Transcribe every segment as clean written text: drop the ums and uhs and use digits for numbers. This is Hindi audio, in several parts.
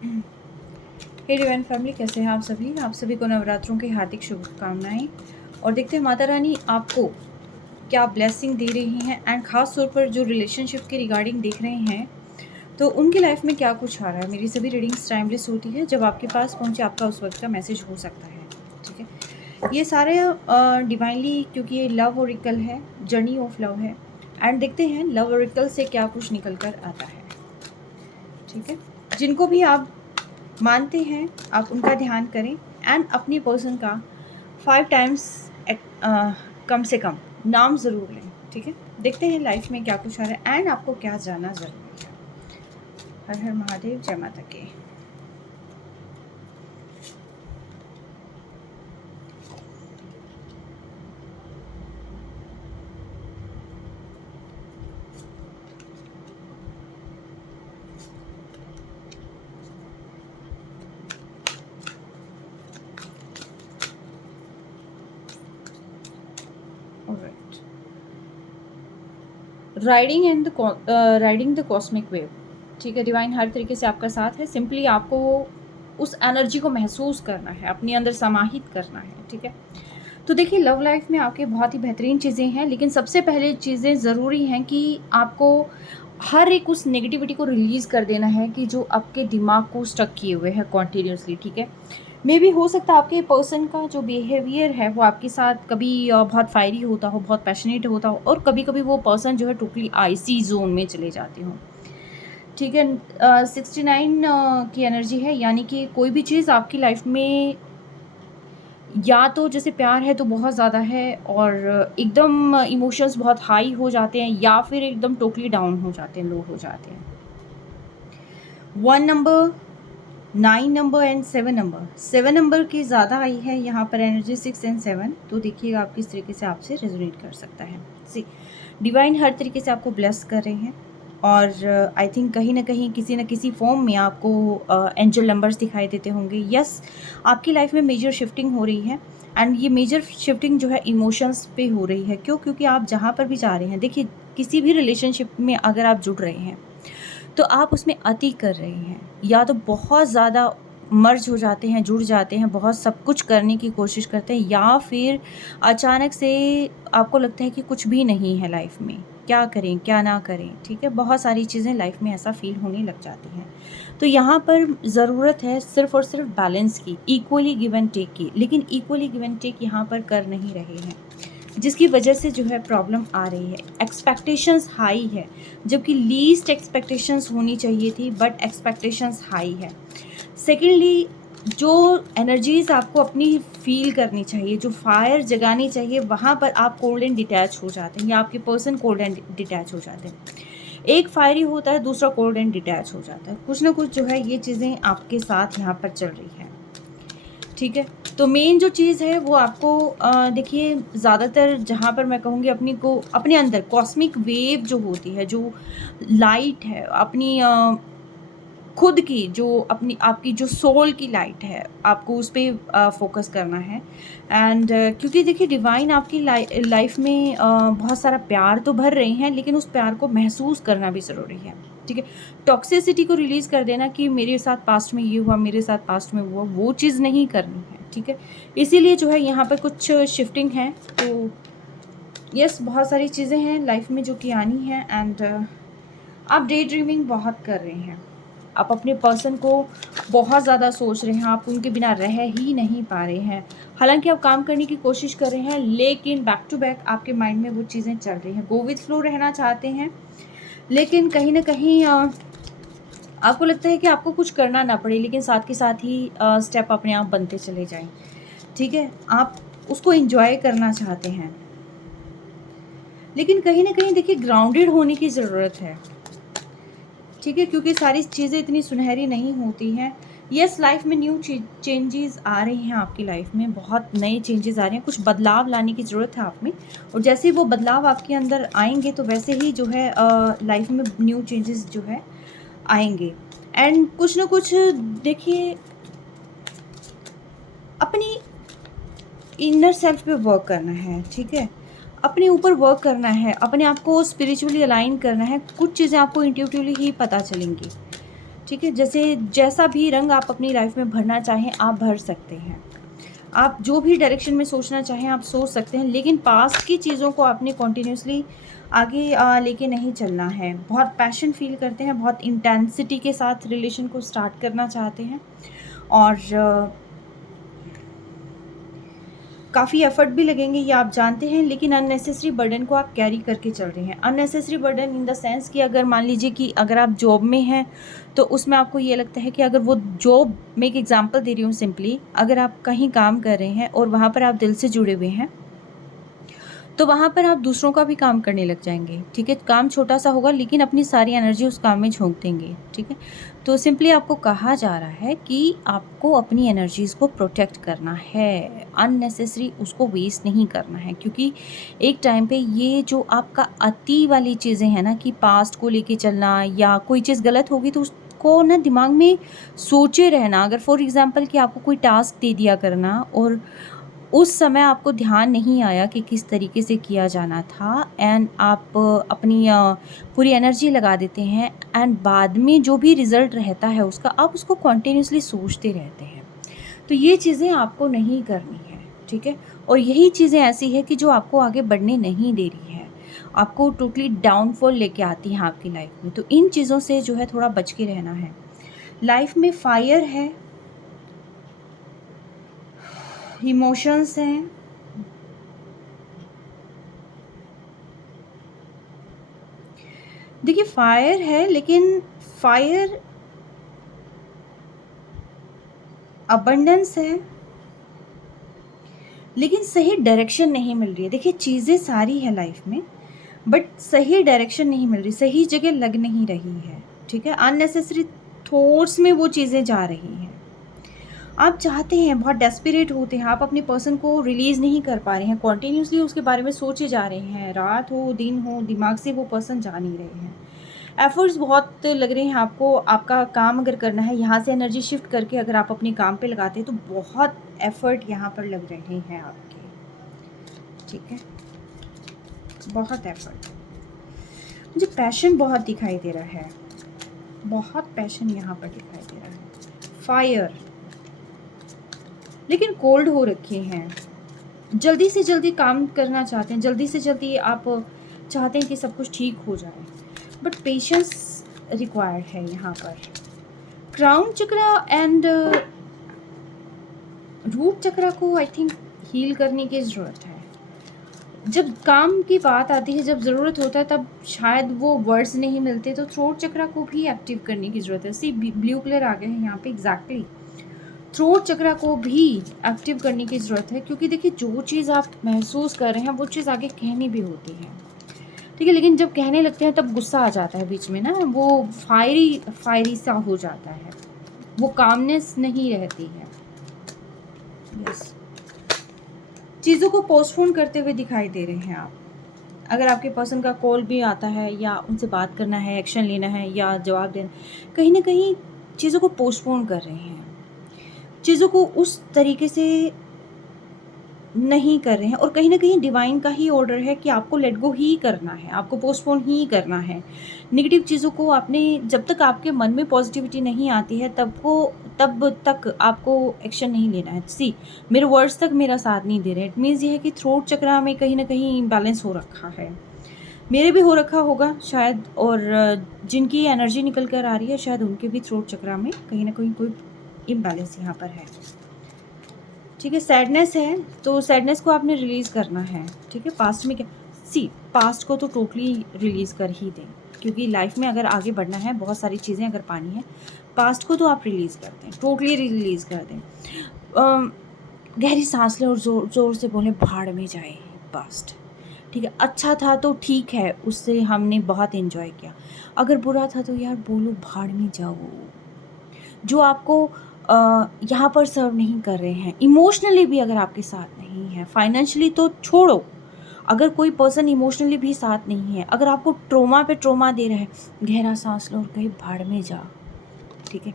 हे डिवाइन फैमिली, कैसे हैं आप सभी को नवरात्रों की हार्दिक शुभकामनाएं। और देखते हैं माता रानी आपको क्या ब्लेसिंग दे रही हैं, एंड ख़ास तौर पर जो रिलेशनशिप के रिगार्डिंग देख रहे हैं तो उनकी लाइफ में क्या कुछ आ रहा है। मेरी सभी रीडिंग्स टाइमलेस होती है, जब आपके पास पहुंचे आपका उस वक्त का मैसेज हो सकता है। ठीक है, ये सारे डिवाइनली, क्योंकि ये लव ओरिकल है, जर्नी ऑफ लव है। एंड देखते हैं लव ओरिकल से क्या कुछ निकल कर आता है। ठीक है, जिनको भी आप मानते हैं आप उनका ध्यान करें, एंड अपनी पर्सन का 5 टाइम्स कम से कम नाम ज़रूर लें। ठीक है, देखते हैं लाइफ में क्या कुछ आ रहा है एंड आपको क्या जानना ज़रूरी है। हर हर महादेव, जय माता की। Riding the cosmic wave. ठीक है, डिवाइन हर तरीके से आपका साथ है। सिंपली आपको उस एनर्जी को महसूस करना है, अपने अंदर समाहित करना है। ठीक है, तो देखिए लव लाइफ में आपके बहुत ही बेहतरीन चीज़ें हैं, लेकिन सबसे पहले चीज़ें ज़रूरी हैं कि आपको हर एक उस नेगेटिविटी को रिलीज़ कर देना है कि जो आपके दिमाग को स्टक किए हुए है कॉन्टीन्यूसली। ठीक है, मे भी हो सकता है आपके पर्सन का जो बिहेवियर है वो आपके साथ कभी बहुत फायरी होता हो, बहुत पैशनेट होता हो, और कभी कभी वो पर्सन जो है टोटली आईसी जोन में चले जाते हों। ठीक है, 69 की एनर्जी है, यानी कि कोई भी चीज़ आपकी लाइफ में या तो जैसे प्यार है तो बहुत ज़्यादा है और एकदम इमोशंस बहुत हाई हो जाते हैं, या फिर एकदम टोटली डाउन हो जाते हैं, लो हो जाते हैं। 1 नंबर, 9 नंबर एंड 7 नंबर की ज़्यादा आई है यहाँ पर एनर्जी, 6 एंड 7। तो देखिएगा आप किस तरीके से आपसे रेजोनेट कर सकता है। सी डिवाइन हर तरीके से आपको ब्लेस कर रहे हैं, और आई थिंक कहीं ना कहीं किसी न किसी फॉर्म में आपको एंजल नंबर्स दिखाई देते होंगे। यस, आपकी लाइफ में मेजर शिफ्टिंग हो रही है, एंड ये मेजर शिफ्टिंग जो है इमोशंस पे हो रही है। क्यों? क्योंकि आप जहाँ पर भी जा रहे हैं, देखिए किसी भी रिलेशनशिप में अगर आप जुड़ रहे हैं तो आप उसमें अति कर रहे हैं, या तो बहुत ज़्यादा मर्ज हो जाते हैं, जुड़ जाते हैं, बहुत सब कुछ करने की कोशिश करते हैं, या फिर अचानक से आपको लगता है कि कुछ भी नहीं है लाइफ में, क्या करें क्या ना करें। ठीक है, बहुत सारी चीज़ें लाइफ में ऐसा फील होने लग जाती हैं। तो यहाँ पर ज़रूरत है सिर्फ और सिर्फ बैलेंस की, इक्वली गिव एंड टेक की, लेकिन इक्वली गिव एंड टेक यहाँ पर कर नहीं रहे हैं, जिसकी वजह से जो है प्रॉब्लम आ रही है। एक्सपेक्टेशंस हाई है, जबकि लीस्ट एक्सपेक्टेशंस होनी चाहिए थी, बट एक्सपेक्टेशंस हाई है। सेकेंडली, जो एनर्जीज आपको अपनी फील करनी चाहिए, जो फायर जगानी चाहिए, वहाँ पर आप कोल्ड एंड डिटैच हो जाते हैं, या आपके पर्सन कोल्ड एंड डिटैच हो जाते हैं। एक फायरी होता है, दूसरा कोल्ड एंड डिटैच हो जाता है। कुछ ना कुछ जो है ये चीज़ें आपके साथ यहाँ पर चल रही है। ठीक है, तो मेन जो चीज़ है वो आपको देखिए ज़्यादातर जहाँ पर मैं कहूँगी अपनी को अपने अंदर कॉस्मिक वेव जो होती है, जो लाइट है अपनी खुद की, जो अपनी आपकी जो सोल की लाइट है, आपको उस पर फोकस करना है। एंड क्योंकि देखिए डिवाइन आपकी लाइफ में बहुत सारा प्यार तो भर रही हैं, लेकिन उस प्यार को महसूस करना भी ज़रूरी है। ठीक है, टॉक्सिसिटी को रिलीज़ कर देना कि मेरे साथ पास्ट में ये हुआ, मेरे साथ पास्ट में हुआ, वो चीज़ नहीं करनी है। ठीक है, इसीलिए जो है यहाँ पर कुछ शिफ्टिंग है। तो यस, बहुत सारी चीज़ें हैं लाइफ में जो कि आनी है, एंड आप डे ड्रीमिंग बहुत कर रहे हैं, आप अपने पर्सन को बहुत ज़्यादा सोच रहे हैं, आप उनके बिना रह ही नहीं पा रहे हैं। हालांकि आप काम करने की कोशिश कर रहे हैं, लेकिन बैक टू बैक आपके माइंड में वो चीज़ें चल रही हैं। गो विथ फ्लो रहना चाहते हैं, लेकिन कहीं ना कहीं आपको लगता है कि आपको कुछ करना ना पड़े, लेकिन साथ के साथ ही स्टेप अपने आप बनते चले जाएं। ठीक है, आप उसको एंजॉय करना चाहते हैं, लेकिन कहीं ना कहीं देखिए ग्राउंडेड होने की ज़रूरत है। ठीक है, क्योंकि सारी चीज़ें इतनी सुनहरी नहीं होती हैं। यस, लाइफ में न्यू चेंजेस आ रहे हैं, आपकी लाइफ में बहुत नए चेंजेस आ रहे हैं, कुछ बदलाव लाने की ज़रूरत है आप में, और जैसे ही वो बदलाव आपके अंदर आएंगे तो वैसे ही जो है लाइफ में न्यू चेंजेस जो है आएंगे। एंड कुछ ना कुछ देखिए अपनी इनर सेल्फ पे वर्क करना है। ठीक है, अपने ऊपर वर्क करना है, अपने आप को स्पिरिचुअली अलाइन करना है। कुछ चीज़ें आपको इंट्यूटिवली ही पता चलेंगी। ठीक है, जैसे जैसा भी रंग आप अपनी लाइफ में भरना चाहें आप भर सकते हैं। आप जो भी डायरेक्शन में सोचना चाहें आप सोच सकते हैं, लेकिन पास्ट की चीज़ों को आपने कॉन्टिन्यूसली आगे लेके नहीं चलना है। बहुत पैशन फील करते हैं, बहुत इंटेंसिटी के साथ रिलेशन को स्टार्ट करना चाहते हैं और काफ़ी एफर्ट भी लगेंगे ये आप जानते हैं, लेकिन अननेसेसरी बर्डन को आप कैरी करके चल रहे हैं। Unnecessary burden in the sense कि अगर मान लीजिए कि अगर आप जॉब में हैं तो उसमें आपको ये लगता है कि अगर वो जॉब, मैं एक एग्जांपल दे रही हूँ सिंपली, अगर आप कहीं काम कर रहे हैं और वहाँ पर आप दिल से जुड़े हुए हैं तो वहाँ पर आप दूसरों का भी काम करने लग जाएंगे। ठीक है, काम छोटा सा होगा लेकिन अपनी सारी एनर्जी उस काम में झोंक देंगे। ठीक है, तो सिंपली आपको कहा जा रहा है कि आपको अपनी एनर्जीज़ को प्रोटेक्ट करना है, अननेसेसरी उसको वेस्ट नहीं करना है, क्योंकि एक टाइम पे ये जो आपका अति वाली चीज़ें हैं ना कि पास्ट को लेके चलना या कोई चीज़ गलत होगी तो उसको ना दिमाग में सोचे रहना। अगर फॉर एग्जांपल कि आपको कोई टास्क दे दिया करना और उस समय आपको ध्यान नहीं आया कि किस तरीके से किया जाना था एंड आप अपनी पूरी एनर्जी लगा देते हैं एंड बाद में जो भी रिज़ल्ट रहता है उसका आप उसको कॉन्टिन्यूसली सोचते रहते हैं। तो ये चीज़ें आपको नहीं करनी है। ठीक है, और यही चीज़ें ऐसी है कि जो आपको आगे बढ़ने नहीं दे रही है, आपको टोटली डाउनफॉल लेके आती हैं आपकी लाइफ में। तो इन चीज़ों से जो है थोड़ा बच के रहना है। लाइफ में फायर है, इमोशंस हैं, देखिए फायर है लेकिन फायर अबंडेंस है, लेकिन सही डायरेक्शन नहीं मिल रही है। देखिए चीज़ें सारी है लाइफ में बट सही डायरेक्शन नहीं मिल रही, सही जगह लग नहीं रही है। ठीक है, अननेसेसरी थॉट्स में वो चीज़ें जा रही हैं। आप चाहते हैं, बहुत डेस्परेट होते हैं, आप अपने पर्सन को रिलीज़ नहीं कर पा रहे हैं, कॉन्टिन्यूसली उसके बारे में सोचे जा रहे हैं, रात हो दिन हो दिमाग से वो पर्सन जा नहीं रहे हैं। एफर्ट्स बहुत लग रहे हैं आपको, आपका काम अगर करना है यहाँ से एनर्जी शिफ्ट करके अगर आप अपने काम पे लगाते हैं तो बहुत एफर्ट यहाँ पर लग रहे हैं आपके। ठीक है, बहुत एफर्ट, मुझे पैशन बहुत दिखाई दे रहा है, बहुत पैशन यहाँ पर दिखाई दे रहा है। फायर लेकिन कोल्ड हो रखे हैं, जल्दी से जल्दी काम करना चाहते हैं, जल्दी से जल्दी आप चाहते हैं कि सब कुछ ठीक हो जाए, बट पेशेंस रिक्वायर्ड है यहाँ पर। क्राउन चक्र एंड रूट चक्र को आई थिंक हील करने की ज़रूरत है। जब काम की बात आती है, जब ज़रूरत होता है तब शायद वो वर्ड्स नहीं मिलते, तो थ्रोट चक्र को भी एक्टिव करने की ज़रूरत है। सी ब्लू कलर आ गया है यहाँ पे, एग्जैक्टली थ्रोट चक्र को भी एक्टिव करने की ज़रूरत है, क्योंकि देखिए जो चीज़ आप महसूस कर रहे हैं वो चीज़ आगे कहनी भी होती है। ठीक है, लेकिन जब कहने लगते हैं तब गुस्सा आ जाता है बीच में ना, वो फायरी सा हो जाता है, वो कामनेस नहीं रहती है। यस, चीज़ों को पोस्टपोन करते हुए दिखाई दे रहे हैं आप। अगर आपके पर्सन का कॉल भी आता है या उनसे बात करना है, एक्शन लेना है या जवाब देना, कहीं ना कहीं चीज़ों को पोस्टपोन कर रहे हैं, चीज़ों को उस तरीके से नहीं कर रहे हैं, और कहीं ना कहीं डिवाइन का ही ऑर्डर है कि आपको लेट गो ही करना है, आपको पोस्टपोन ही करना है। नेगेटिव चीज़ों को आपने, जब तक आपके मन में पॉजिटिविटी नहीं आती है तब तक आपको एक्शन नहीं लेना है। सी मेरे वर्ड्स तक मेरा साथ नहीं दे रहे, इट मीन्स ये है कि थ्रोट चक्र में कहीं ना कहीं इम्बैलेंस हो रखा है, मेरे भी हो रखा होगा शायद, और जिनकी एनर्जी निकल कर आ रही है शायद उनके भी थ्रोट चक्र में कहीं ना कहीं कोई इम्बैलेंस यहाँ पर है। ठीक है, सैडनेस है तो सैडनेस को आपने रिलीज़ करना है। ठीक है, पास्ट में क्या, सी पास्ट को तो टोटली रिलीज़ कर ही दें, क्योंकि लाइफ में अगर आगे बढ़ना है, बहुत सारी चीज़ें अगर पानी है, पास्ट को तो आप रिलीज़ कर दें, टोटली रिलीज़ कर दें। गहरी सांस लें और ज़ोर ज़ोर से बोलें भाड़ में जाए पास्ट। ठीक है, अच्छा था तो ठीक है, उससे हमने बहुत एंजॉय किया, अगर बुरा था तो यार बोलो भाड़ में जाओ। जो आपको यहाँ पर सर्व नहीं कर रहे हैं, इमोशनली भी अगर आपके साथ नहीं है, फाइनेंशियली तो छोड़ो, अगर कोई पर्सन इमोशनली भी साथ नहीं है, अगर आपको ट्रोमा पे ट्रोमा दे रहा है, गहरा सांस लो और कहीं भाड़ में जा। ठीक है,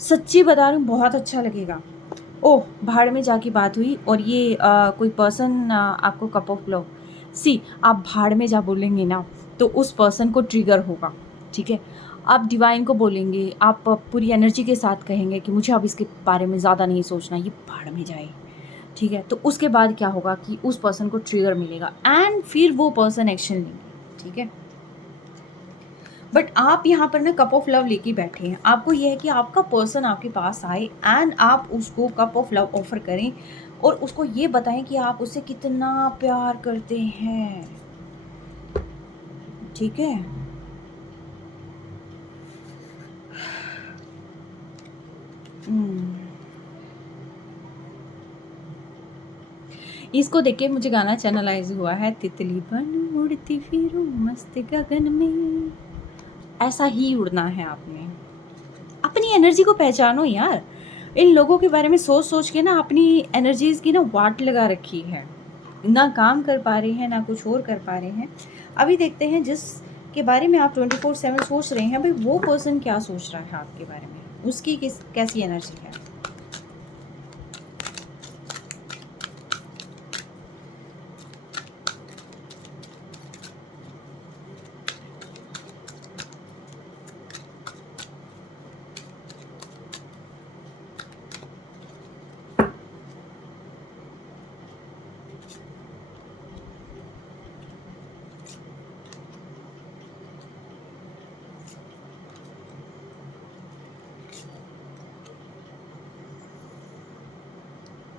सच्ची बता रही हूँ, बहुत अच्छा लगेगा। ओह, भाड़ में जा की बात हुई और ये कोई पर्सन आपको कप ऑफ लो, सी आप भाड़ में जा बोलेंगे ना तो उस पर्सन को ट्रिगर होगा। ठीक है, आप डिवाइन को बोलेंगे, आप पूरी एनर्जी के साथ कहेंगे कि मुझे अब इसके बारे में ज़्यादा नहीं सोचना, ये भाड़ में जाए, ठीक है। तो उसके बाद क्या होगा कि उस पर्सन को ट्रिगर मिलेगा एंड फिर वो पर्सन एक्शन लेंगे, ठीक है। बट आप यहाँ पर ना कप ऑफ लव लेके बैठे हैं, आपको यह है कि आपका पर्सन आपके पास आए एंड आप उसको कप ऑफ लव ऑफर करें और उसको ये बताएं कि आप उससे कितना प्यार करते हैं, ठीक है। इसको देख के मुझे गाना चैनलाइज हुआ है, तितली बन उड़ती फिरूं मस्त गगन में। ऐसा ही उड़ना है आपने। अपनी एनर्जी को पहचानो यार। इन लोगों के बारे में सोच सोच के ना अपनी एनर्जीज की ना वाट लगा रखी है, ना काम कर पा रहे हैं ना कुछ और कर पा रहे हैं। अभी देखते हैं जिस के बारे में आप 24/7 सोच रहे हैं, भाई वो पर्सन क्या सोच रहा है आपके बारे में, उसकी कैसी एनर्जी है।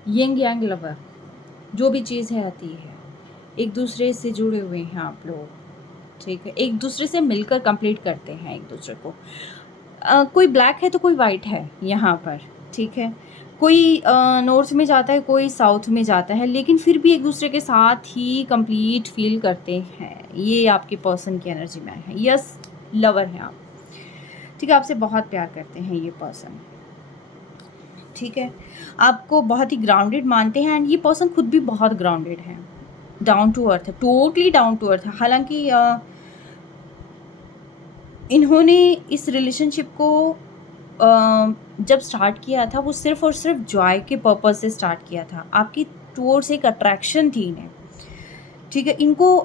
यंग यांग लवर, जो भी चीज़ है आती है, एक दूसरे से जुड़े हुए हैं आप लोग, ठीक है। एक दूसरे से मिलकर कंप्लीट करते हैं एक दूसरे को। कोई ब्लैक है तो कोई वाइट है यहाँ पर, ठीक है। कोई नॉर्थ में जाता है, कोई साउथ में जाता है, लेकिन फिर भी एक दूसरे के साथ ही कंप्लीट फील करते हैं। ये आपके पर्सन की एनर्जी में है। यस, लवर है आप, ठीक है। आपसे बहुत प्यार करते हैं ये पर्सन, ठीक है। आपको बहुत ही ग्राउंडेड मानते हैं एंड ये पर्सन खुद भी बहुत ग्राउंडेड है, डाउन टू अर्थ है, टोटली डाउन टू अर्थ है। हालांकि इन्होंने इस रिलेशनशिप को जब स्टार्ट किया था वो सिर्फ और सिर्फ जॉय के पर्पस से स्टार्ट किया था। आपकी टूवर्ड्स एक अट्रैक्शन थी इन्हें, ठीक है। इनको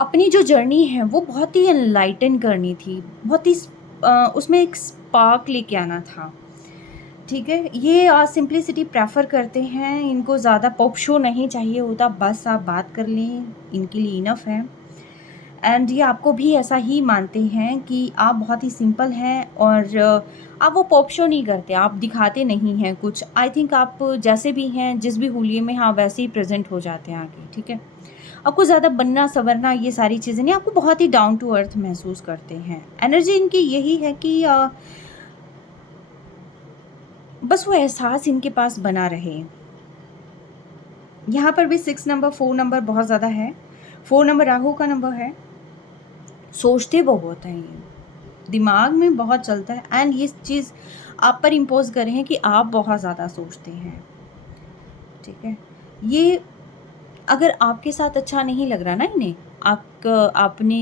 अपनी जो जर्नी है वो बहुत ही एनलाइटन करनी थी, बहुत ही उसमें एक स्पार्क लेके आना था, ठीक है। ये सिंप्लिसिटी प्रेफर करते हैं, इनको ज़्यादा पॉप शो नहीं चाहिए होता, बस आप बात कर लें इनके लिए इनफ है। एंड ये आपको भी ऐसा ही मानते हैं कि आप बहुत ही सिंपल हैं और आप वो पॉप शो नहीं करते, आप दिखाते नहीं हैं कुछ। आई थिंक आप जैसे भी हैं, जिस भी हुलिये में हैं, आप वैसे ही प्रेजेंट हो जाते हैं आगे, ठीक है। आपको ज़्यादा बनना संवरना ये सारी चीज़ें नहीं, आपको बहुत ही डाउन टू अर्थ महसूस करते हैं। एनर्जी इनकी यही है कि बस वो एहसास इनके पास बना रहे। यहाँ पर भी 6 नंबर 4 नंबर बहुत ज़्यादा है। 4 नंबर राहु का नंबर है। सोचते बहुत हैं ये, दिमाग में बहुत चलता है एंड ये चीज़ आप पर इम्पोज कर रहे हैं कि आप बहुत ज़्यादा सोचते हैं, ठीक है। ये अगर आपके साथ अच्छा नहीं लग रहा ना इन्हें, आपने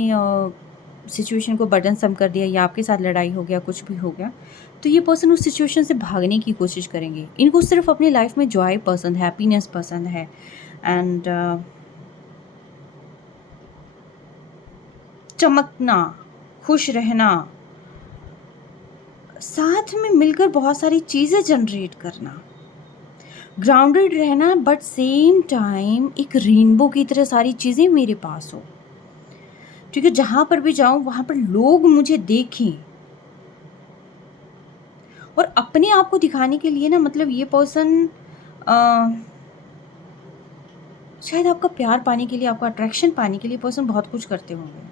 सिचुएशन को बर्डनसम कर दिया या आपके साथ लड़ाई हो गया, कुछ भी हो गया, तो ये पर्सन उस सिचुएशन से भागने की कोशिश करेंगे। इनको सिर्फ अपनी लाइफ में जॉय पसंद है, हैप्पीनेस पसंद है एंड चमकना, खुश रहना, साथ में मिलकर बहुत सारी चीज़ें जनरेट करना, ग्राउंडेड रहना, बट सेम टाइम एक रेनबो की तरह सारी चीज़ें मेरे पास हो, ठीक है। जहाँ पर भी जाऊँ वहाँ पर लोग मुझे देखें और अपने आप को दिखाने के लिए ना, मतलब ये पर्सन शायद आपका प्यार पाने के लिए, आपका अट्रैक्शन पाने के लिए पर्सन बहुत कुछ करते होंगे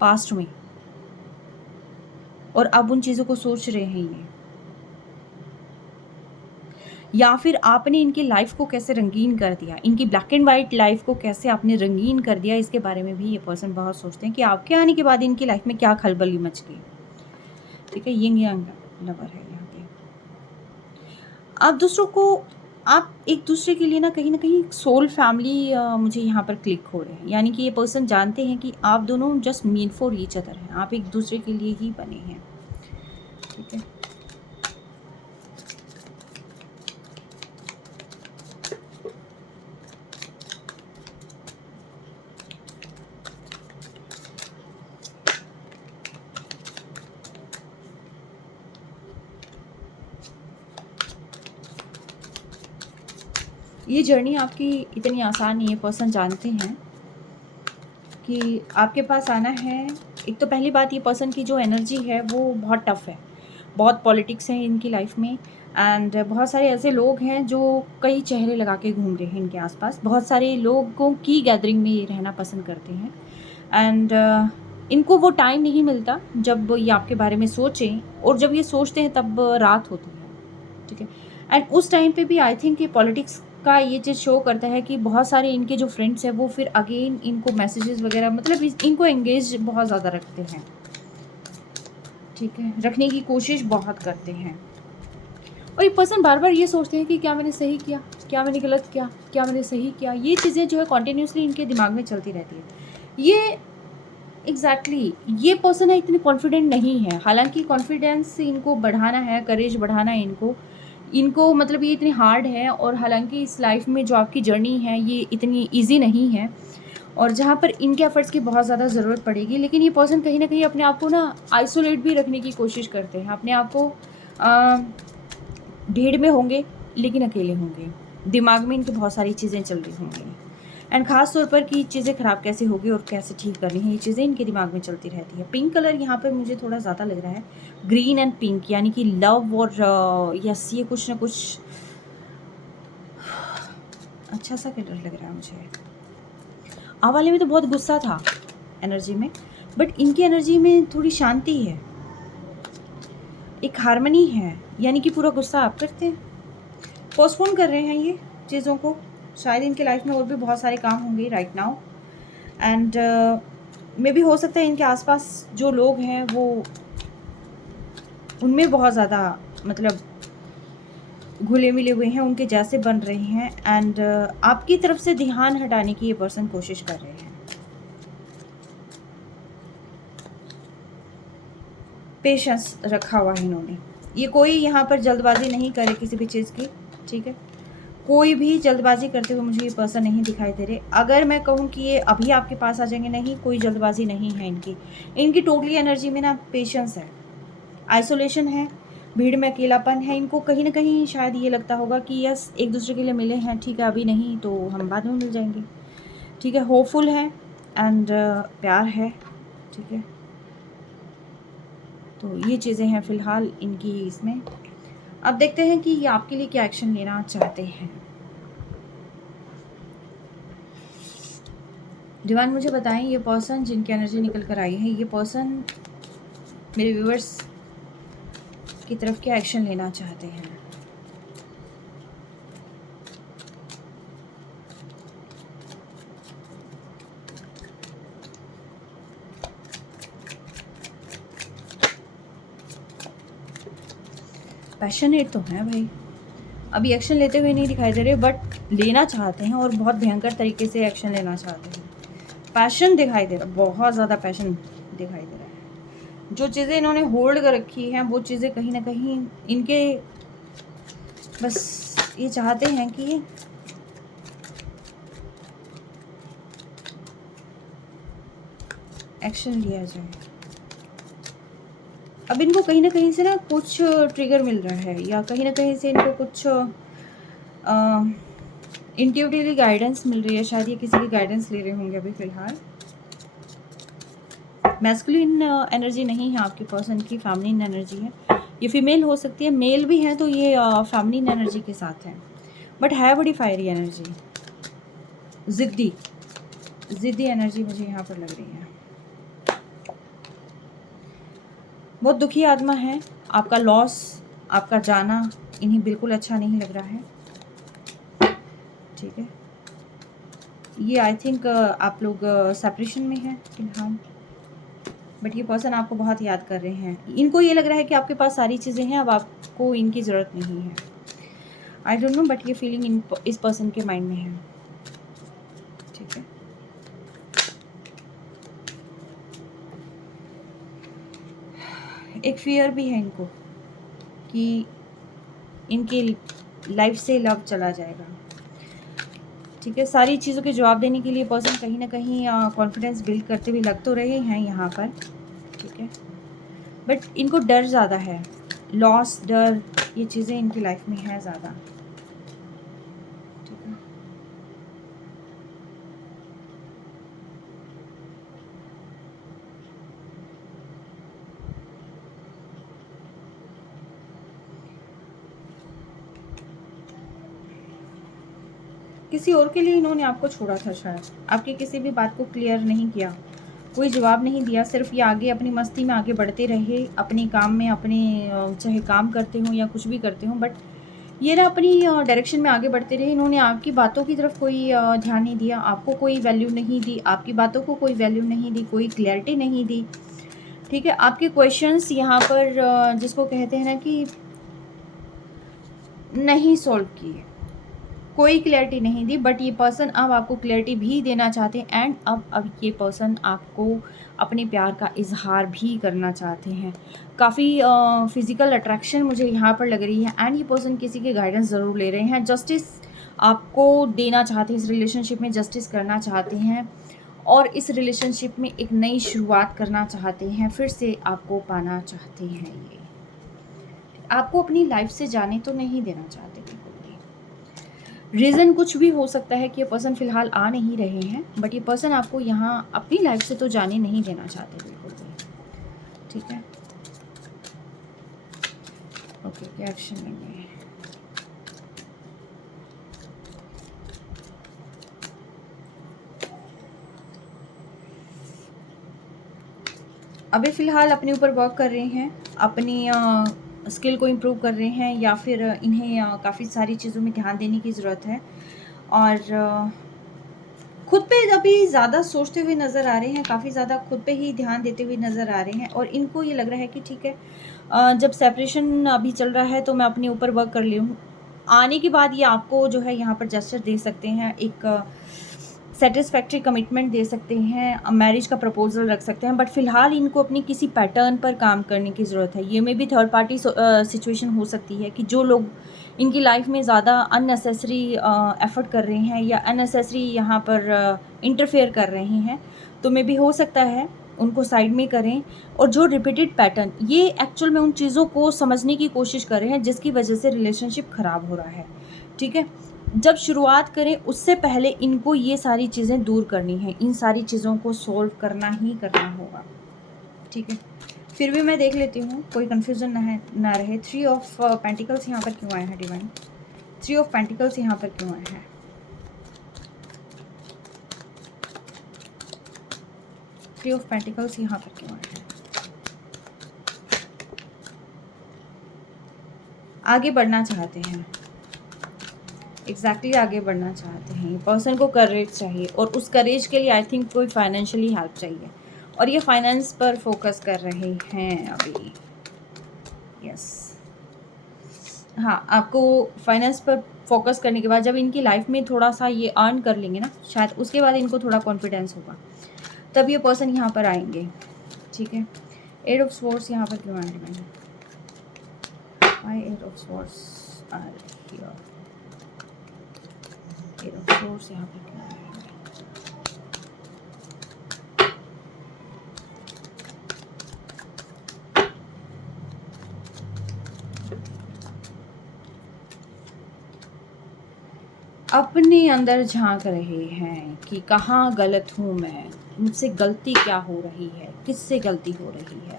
पास्ट में और अब उन चीज़ों को सोच रहे हैं ये, या फिर आपने इनकी लाइफ को कैसे रंगीन कर दिया, इनकी ब्लैक एंड वाइट लाइफ को कैसे आपने रंगीन कर दिया, इसके बारे में भी ये पर्सन बहुत सोचते हैं कि आपके आने के बाद इनकी लाइफ में क्या खलबली मच गई, ठीक है। यंग यंग लवर है यहाँ पे। आप दूसरों को, आप एक दूसरे के लिए ना कहीं सोल फैमिली मुझे यहाँ पर क्लिक हो रहे हैं, यानी कि ये पर्सन जानते हैं कि आप दोनों just mean for each other हैं, आप एक दूसरे के लिए ही बने हैं, ठीक है। ये जर्नी आपकी इतनी आसान नहीं है। पर्सन जानते हैं कि आपके पास आना है। एक तो पहली बात, ये पर्सन की जो एनर्जी है वो बहुत टफ है, बहुत पॉलिटिक्स है इनकी लाइफ में, एंड बहुत सारे ऐसे लोग हैं जो कई चेहरे लगा के घूम रहे हैं इनके आसपास। बहुत सारे लोगों की गैदरिंग में ये रहना पसंद करते हैं, एंड इनको वो टाइम नहीं मिलता जब ये आपके बारे में सोचें, और जब ये सोचते हैं तब रात होती है, ठीक है। एंड उस टाइम पे भी आई थिंक ये पॉलिटिक्स का ये चीज़ शो करता है कि बहुत सारे इनके जो फ्रेंड्स हैं वो फिर अगेन इनको मैसेजेस वगैरह, मतलब इनको एंगेज बहुत ज़्यादा रखते हैं, ठीक है, रखने की कोशिश बहुत करते हैं। और ये पर्सन बार बार ये सोचते हैं कि क्या मैंने सही किया, क्या मैंने गलत किया, क्या मैंने सही किया। ये चीज़ें जो है कॉन्टीन्यूसली इनके दिमाग में चलती रहती है। ये एग्जैक्टली ये पर्सन है, इतने कॉन्फिडेंट नहीं है। हालांकि कॉन्फिडेंस इनको बढ़ाना है, करेज बढ़ाना है इनको इनको मतलब ये इतनी हार्ड है, और हालांकि इस लाइफ में जो आपकी जर्नी है ये इतनी इजी नहीं है, और जहाँ पर इनके एफर्ट्स की बहुत ज़्यादा ज़रूरत पड़ेगी। लेकिन ये पर्सन कहीं ना कहीं अपने आप को ना आइसोलेट भी रखने की कोशिश करते हैं। अपने आप को भीड़ में होंगे लेकिन अकेले होंगे, दिमाग में इनके बहुत सारी चीज़ें चल रही होंगी, एंड ख़ास तौर पर कि चीज़ें ख़राब कैसे होगी और कैसे ठीक करनी है, ये चीज़ें इनके दिमाग में चलती रहती है। पिंक कलर यहाँ पर मुझे थोड़ा ज़्यादा लग रहा है, ग्रीन एंड पिंक, यानी कि लव और यस, ये कुछ ना कुछ अच्छा सा कलर लग रहा है मुझे। आ वाले में तो बहुत गुस्सा था एनर्जी में, बट इनकी एनर्जी में थोड़ी शांति है, एक हार्मनी है, यानी कि पूरा गुस्सा आप करते हैं, पोस्टपोन कर रहे हैं ये चीज़ों को। शायद इनके लाइफ में और भी बहुत सारे काम होंगे राइट नाउ, एंड मे भी हो सकता है इनके आसपास जो लोग हैं वो उनमें बहुत ज़्यादा मतलब घुले मिले हुए हैं, उनके जैसे बन रहे हैं, एंड आपकी तरफ से ध्यान हटाने की ये पर्सन कोशिश कर रहे हैं। पेशेंस रखा हुआ है इन्होंने। ये कोई यहाँ पर जल्दबाजी नहीं करे किसी भी चीज़ की, ठीक है, कोई भी जल्दबाजी करते हुए मुझे ये पर्सन नहीं दिखाई दे रहे। अगर मैं कहूँ कि ये अभी आपके पास आ जाएंगे, नहीं, कोई जल्दबाजी नहीं है इनकी टोटली एनर्जी में ना पेशेंस है, आइसोलेशन है, भीड़ में अकेलापन है। इनको कहीं ना कहीं शायद ये लगता होगा कि यस, एक दूसरे के लिए मिले हैं, ठीक है, अभी नहीं तो हम बाद में मिल जाएंगे, ठीक है, होपफुल है, एंड प्यार है, ठीक है। तो ये चीज़ें हैं फ़िलहाल इनकी इसमें। अब देखते हैं कि ये आपके लिए क्या एक्शन लेना चाहते हैं। डिवाइन मुझे बताएं, ये पर्सन जिनकी एनर्जी निकल कर आई है, ये पर्सन मेरे व्यूअर्स की तरफ क्या एक्शन लेना चाहते हैं। पैशनेट तो हैं भाई, अभी एक्शन लेते हुए नहीं दिखाई दे रहे, बट लेना चाहते हैं और बहुत भयंकर तरीके से एक्शन लेना चाहते हैं। पैशन दिखाई दे रहा, बहुत ज़्यादा पैशन दिखाई दे रहा है। जो चीज़ें इन्होंने होल्ड कर रखी हैं वो चीज़ें कहीं ना कहीं इनके बस ये चाहते हैं कि एक्शन लिया जाए। अब इनको कहीं ना कहीं से ना कुछ ट्रिगर मिल रहा है, या कहीं ना कहीं से इनको कुछ इंट्यूटिवली गाइडेंस मिल रही है। शायद ये किसी की गाइडेंस ले रहे होंगे अभी फ़िलहाल। मैस्कुलिन एनर्जी नहीं है आपके पर्सन की, फेमिनिन एनर्जी है। ये फीमेल हो सकती है, मेल भी है तो ये फेमिनिन एनर्जी के साथ है, बट है बड़ी फायरी एनर्जी, ज़िद्दी एनर्जी मुझे यहाँ पर लग रही है। बहुत दुखी आत्मा है। आपका लॉस, आपका जाना इन्हें बिल्कुल अच्छा नहीं लग रहा है, ठीक है। ये आई थिंक आप लोग सेपरेशन में हैं फिलहाल, बट ये पर्सन आपको बहुत याद कर रहे हैं। इनको ये लग रहा है कि आपके पास सारी चीज़ें हैं, अब आपको इनकी ज़रूरत नहीं है। आई डोंट नो, बट ये फीलिंग इस पर्सन के माइंड में है, ठीक है। एक फियर भी है इनको कि इनकी लाइफ से लव चला जाएगा, ठीक है। सारी चीज़ों के जवाब देने के लिए पर्सन कहीं ना कहीं कॉन्फिडेंस बिल्ड करते हुए लग तो रहे हैं यहाँ पर, ठीक है, बट इनको डर ज़्यादा है, लॉस, डर, ये चीज़ें इनकी लाइफ में है ज़्यादा, ठीक है। किसी और के लिए इन्होंने आपको छोड़ा था शायद, आपकी किसी भी बात को क्लियर नहीं किया, कोई जवाब नहीं दिया, सिर्फ ये आगे अपनी मस्ती में आगे बढ़ते रहे, अपने काम में अपने चाहे काम करते हों या कुछ भी करते हों, बट ये ना अपनी डायरेक्शन में आगे बढ़ते रहे। इन्होंने आपकी बातों की तरफ कोई ध्यान नहीं दिया, आपको कोई वैल्यू नहीं दी, आपकी बातों को कोई वैल्यू नहीं दी, कोई क्लैरिटी नहीं दी। ठीक है, आपके क्वेश्चंस यहाँ पर जिसको कहते हैं ना कि नहीं सॉल्व किए, कोई क्लैरिटी नहीं दी, बट ये पर्सन अब आपको क्लैरिटी भी देना चाहते हैं एंड अब ये पर्सन आपको अपने प्यार का इजहार भी करना चाहते हैं। काफ़ी फिज़िकल अट्रैक्शन मुझे यहाँ पर लग रही है एंड ये पर्सन किसी के गाइडेंस ज़रूर ले रहे हैं, जस्टिस आपको देना चाहते हैं, इस रिलेशनशिप में जस्टिस करना चाहते हैं और इस रिलेशनशिप में एक नई शुरुआत करना चाहते हैं, फिर से आपको पाना चाहते हैं। ये आपको अपनी लाइफ से जाने तो नहीं देना चाहते बिल्कुल भी। रीज़न कुछ भी हो सकता है कि ये पर्सन फ़िलहाल आ नहीं रहे हैं, बट ये पर्सन आपको यहाँ अपनी लाइफ से तो जाने नहीं देना चाहते बिल्कुल भी। ठीक है, ओके, क्या एक्शन लेंगे? अभी फ़िलहाल अपने ऊपर वर्क कर रहे हैं, अपनी स्किल को इम्प्रूव कर रहे हैं, या फिर इन्हें काफ़ी सारी चीज़ों में ध्यान देने की ज़रूरत है और खुद पे अभी ज़्यादा सोचते हुए नज़र आ रहे हैं, काफ़ी ज़्यादा खुद पे ही ध्यान देते हुए नज़र आ रहे हैं और इनको ये लग रहा है कि ठीक है, जब सेपरेशन अभी चल रहा है तो मैं अपने ऊपर वर्क कर ली हूँ। आने के बाद ये आपको जो है यहाँ पर जेस्चर दे सकते हैं, एक सेटिस्फैक्ट्री कमिटमेंट दे सकते हैं, मैरिज का प्रपोजल रख सकते हैं, बट फ़िलहाल इनको अपनी किसी पैटर्न पर काम करने की ज़रूरत है। ये में भी थर्ड पार्टी सिचुएशन हो सकती है कि जो लोग इनकी लाइफ में ज़्यादा अननेसेसरी एफर्ट कर रहे हैं या अननेसेसरी यहाँ पर इंटरफेयर कर रहे हैं, तो मे भी हो सकता है उनको साइड में करें। और जो रिपीटेड पैटर्न, ये एक्चुअल में उन चीज़ों को समझने की कोशिश कर रहे हैं जिसकी वजह से रिलेशनशिप ख़राब हो रहा है। ठीक है, जब शुरुआत करें उससे पहले इनको ये सारी चीज़ें दूर करनी है, इन सारी चीज़ों को सॉल्व करना ही करना होगा। ठीक है, फिर भी मैं देख लेती हूँ, कोई कन्फ्यूज़न ना रहे। 3 ऑफ पेंटिकल्स यहाँ पर क्यों आए हैं डिवाइन? 3 ऑफ पेंटिकल्स यहाँ पर क्यों आए हैं? 3 ऑफ पेंटिकल्स यहाँ पर क्यों आए हैं? आगे बढ़ना चाहते हैं, एग्जैक्टली आगे बढ़ना चाहते हैं। पर्सन को करेज चाहिए और उस करेज के लिए आई थिंक कोई फाइनेंशियली हेल्प चाहिए और ये फाइनेंस पर फोकस कर रहे हैं अभी। यस, हाँ, आपको फाइनेंस पर फोकस करने के बाद जब इनकी लाइफ में थोड़ा सा ये अर्न कर लेंगे ना, शायद उसके बाद इनको थोड़ा कॉन्फिडेंस होगा, तब ये पर्सन यहाँ पर आएंगे। ठीक है, 8 ऑफ स्वॉर्ड्स यहाँ पर क्यों आए मैंने? Why 8 of swords are here? 8 of swords यहाँ पर क्यों आए? अपने अंदर झांक रहे हैं कि कहाँ गलत हूँ मैं, मुझसे गलती क्या हो रही है, किससे गलती हो रही है,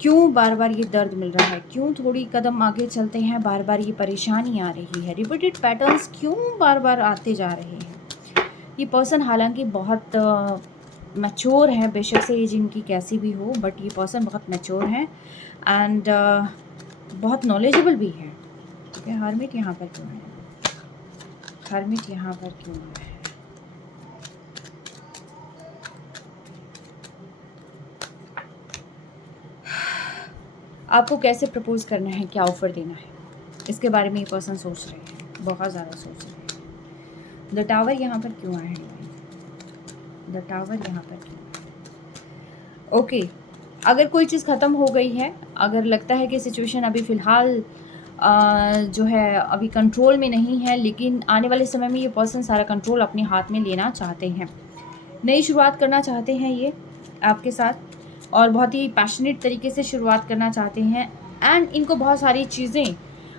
क्यों बार बार ये दर्द मिल रहा है, क्यों थोड़ी कदम आगे चलते हैं बार बार ये परेशानी आ रही है, रिपीटेड पैटर्न्स क्यों बार बार आते जा रहे हैं। ये पर्सन हालांकि बहुत मैच्योर है, बेशक से एज इनकी कैसी भी हो, बट ये पर्सन बहुत मैच्योर है एंड बहुत नॉलेजेबल भी है। ठीक है, हर्मिट यहाँ पर क्यों है? हर्मिट यहाँ पर क्यों है? आपको कैसे प्रपोज करना है, क्या ऑफर देना है, इसके बारे में ये पर्सन सोच रहे हैं, बहुत ज़्यादा सोच रहे हैं। द टावर यहाँ पर क्यों आया है? द टावर यहाँ पर क्यों? ओके, अगर कोई चीज़ ख़त्म हो गई है, अगर लगता है कि सिचुएशन अभी फ़िलहाल जो है अभी कंट्रोल में नहीं है, लेकिन आने वाले समय में ये पर्सन सारा कंट्रोल अपने हाथ में लेना चाहते हैं, नई शुरुआत करना चाहते हैं ये आपके साथ और बहुत ही पैशनेट तरीके से शुरुआत करना चाहते हैं एंड इनको बहुत सारी चीज़ें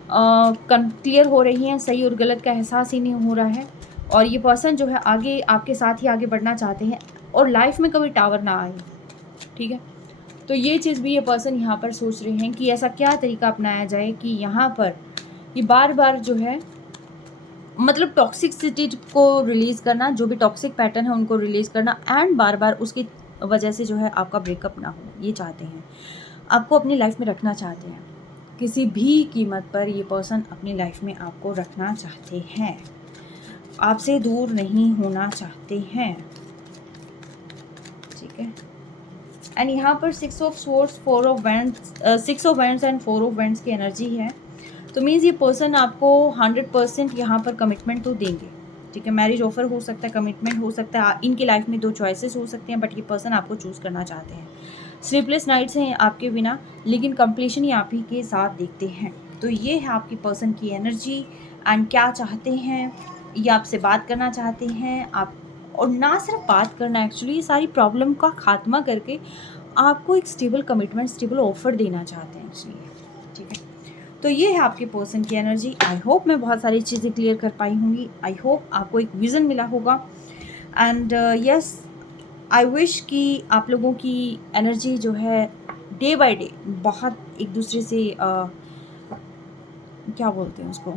क्लियर हो रही हैं, सही और गलत का एहसास ही नहीं हो रहा है और ये पर्सन जो है आगे आपके साथ ही आगे बढ़ना चाहते हैं और लाइफ में कभी टावर ना आए। ठीक है, तो ये चीज़ भी ये पर्सन यहाँ पर सोच रहे हैं कि ऐसा क्या तरीका अपनाया जाए कि यहाँ पर ये बार बार जो है मतलब टॉक्सिसिटी को रिलीज़ करना, जो भी टॉक्सिक पैटर्न है उनको रिलीज़ करना, एंड बार बार उसकी वजह से जो है आपका ब्रेकअप ना हो, ये चाहते हैं। आपको अपनी लाइफ में रखना चाहते हैं, किसी भी कीमत पर ये पर्सन अपनी लाइफ में आपको रखना चाहते हैं, आपसे दूर नहीं होना चाहते हैं, ठीक है। एंड यहाँ पर 6 of swords, 4 of wands, 6 of wands and 4 of wands की एनर्जी है। तो मीन्स ये पर्सन आपको 100% यहाँ पर कमिटमेंट तो देंगे, ठीक है। मैरिज ऑफर हो सकता है, कमिटमेंट हो सकता है, इनकी लाइफ में 2 चॉइसेस हो सकते हैं, बट ये पर्सन आपको चूज़ करना चाहते हैं। स्लीपलेस नाइट्स हैं आपके बिना, लेकिन कंप्लीशन ही आप ही के साथ देखते हैं। तो ये है आपकी पर्सन की एनर्जी। एंड क्या चाहते हैं, ये आपसे बात करना चाहते हैं आप, और ना सिर्फ बात करना, एक्चुअली ये सारी प्रॉब्लम का खात्मा करके आपको एक स्टेबल कमिटमेंट, स्टेबल ऑफर देना चाहते हैं एक्चुअली, ठीक है। तो ये है आपके पर्सन की एनर्जी। आई होप मैं बहुत सारी चीज़ें क्लियर कर पाई होंगी, आई होप आपको एक विज़न मिला होगा। एंड यस, आई विश कि आप लोगों की एनर्जी जो है डे बाय डे बहुत एक दूसरे से क्या बोलते हैं उसको,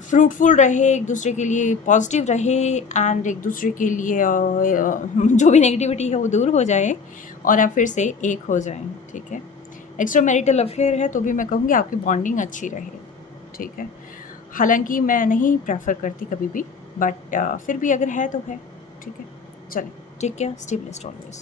फ्रूटफुल रहे, एक दूसरे के लिए पॉजिटिव रहे, एंड एक दूसरे के लिए जो भी नेगेटिविटी है वो दूर हो जाए और आप फिर से एक हो जाएं, ठीक है। एक्स्ट्रा मैरिटल अफेयर है तो भी मैं कहूँगी आपकी बॉन्डिंग अच्छी रहे, ठीक है। हालांकि मैं नहीं प्रेफर करती कभी भी, बट फिर भी अगर है तो है, ठीक है। चलें, take care, stay blessed always.